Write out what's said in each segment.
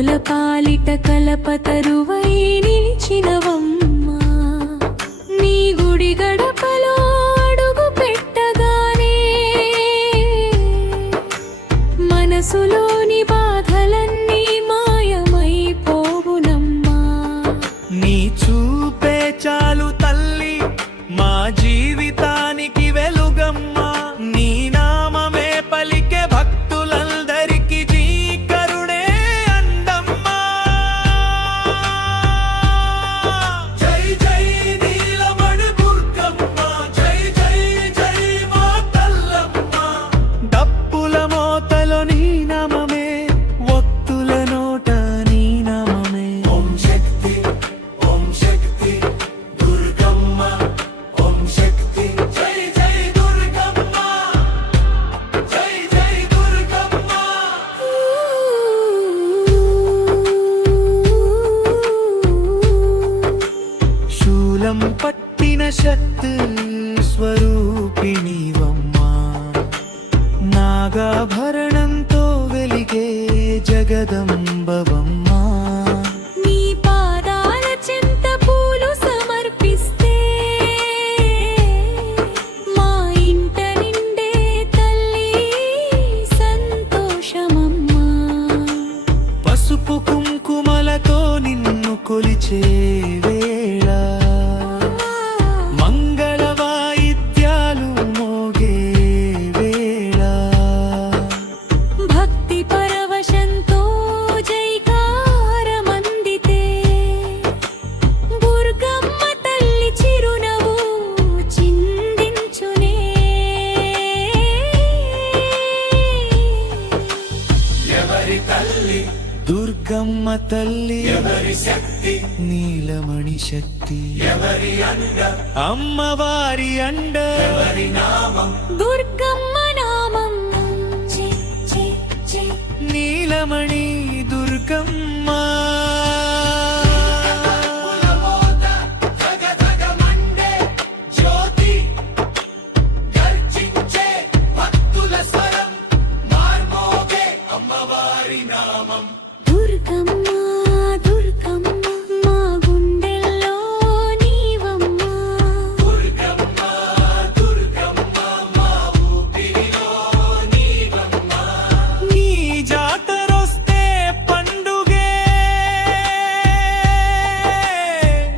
భక్తుల పాలిట కలపతరువై నిలిచినవమ్మా. నీ గుడి గడపలో అడుగు పెట్టగానే మనసులోని బాధలన్నీ మాయమైపోవునమ్మా. నీ చూపే చాలు తల్లి మా జీవితానికి వెలుగమ్మా. నీ నామమే పలికే భక్తులందరికీ జీకరుడే అందమ్మా. జై జై నీలమణి దుర్గమ్మ, జై జై జై మా తల్లమ్మ. డప్పుల మోతలో నీ నామమే, భక్తుల నోట నీ నామమే. ఓం శక్తి దుర్గమ్మ, ఓం శక్తి. జై జై దుర్గమ్మ, జై జై దుర్గమ్మ. శూలం పట్టిన శక్తి స్వరూపిణివమ్మా. నాగాభరణంతో వెలిగే జగదంబవమ్మా. నీ పాదాల చెంత పూలు సమర్పిస్తే మా ఇంట నిండే తల్లి సంతోషమమ్మా. పసుపు కుంకుమలతో నిన్ను కొలిచే వేళ మంగళ వాయిద్యాలు మోగే వేళ భక్తి పరవశంతో జైకారమందితే దుర్గమ్మ తల్లి చిరునవ్వు చిందించునే. ఎవరి తల్లి దుర్గమ్మ తల్లి, ఎవరి శక్తి నీలమణి శక్తి, ఎవరి అండ అమ్మవారి అండ, ఎవరి నామం దుర్గమ్మ నామం చి చి చి. నీలమణి దుర్గమ్మ. దుర్గమ్మ దుర్గమ్మ మా గుండెల్లో నీవమ్మ. నీ జాతరొస్తే పండుగే,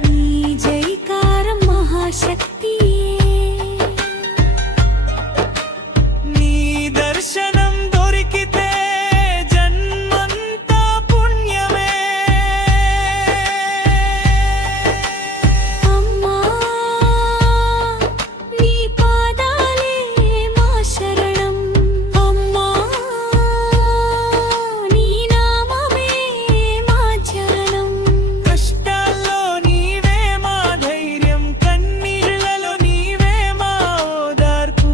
నీ జైకారం మహాశక్తి. నీ దర్శనం దొరికితే జన్మంతా పుణ్యమే. అమ్మా నీ పాదాలే మా శరణం. అమ్మా నీ నామమే మా ధ్యానం. కష్టాల్లో నీవే మా ధైర్యం, కన్నీళ్లలో నీవే మా ఓదార్పు.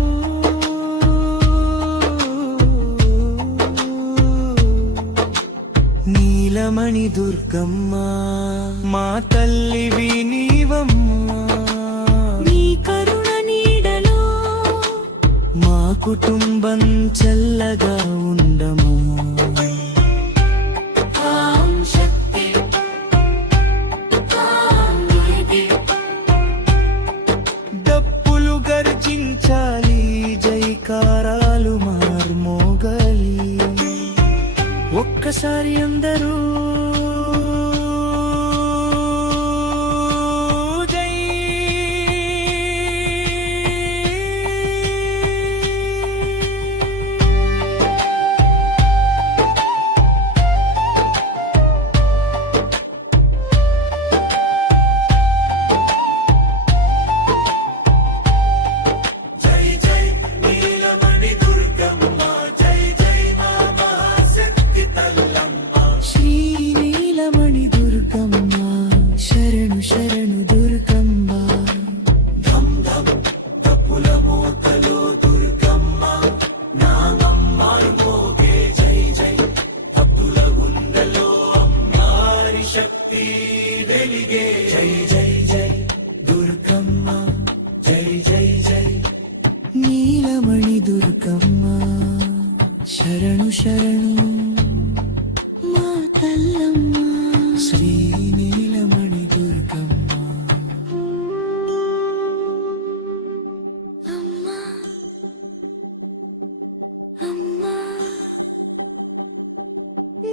నీలమణి దుర్గమ్మ మా తల్లివి నీవమ్మా. నీ కరుణ నీడలో మా కుటుంబం చల్లగా ఉండమా. ఓం శక్తి ఓం దేవి. డప్పులు గర్జించాలి, జైకారాలు మార్మోగాలి. ఒక్కసారి అందరూ జై. జై జై నీలమణి దుర్గమ్మ, జై జై మా మహాశక్తి తల్లమ్మ. శ్రీ నీలమణి దుర్గమ్మ, శరణు శరణు దుర్గమ్మ. ధమ్ ధమ్ డప్పుల మోతలో దుర్గమ్మ నామం మోగే. జై జై డప్పుల గుండెలో అమ్మారి శక్తి వెలిగే. జై జై జై దుర్గమ్మ, జై జై జై నీలమణి దుర్గమ్మ. శరణు శరణు మాత తల్లమ్మ శ్రీ నీలమణి దుర్గమ్మ అమ్మా అమ్మా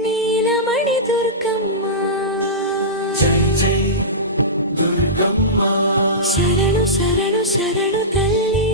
నీలమణి దుర్గమ్మ జై జై దుర్గమ్మ శరణు శరణు శరణు తల్లి